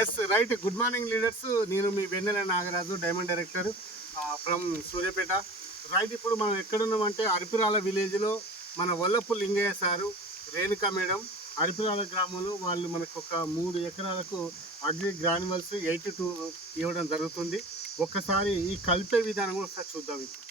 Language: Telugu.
Yes right. Good morning leaders. నేను మీ వెన్నెల Nagaraju, diamond director from Suryapet. Right, ఇప్పుడు మనం ఎక్కడున్నామంటే అరిపిరాల విలేజ్లో మన వల్లపు లింగయ్య సారు, రేణుకా మేడం, అరిపిరాల గ్రామంలో వాళ్ళు మనకు ఒక 3 ఎకరాలకు అగ్రి గ్రాన్యువల్స్ 82 ఇవ్వడం జరుగుతుంది. ఒక్కసారి ఈ కలిపే విధానం కూడా ఒకసారి చూద్దాం. ఇప్పుడు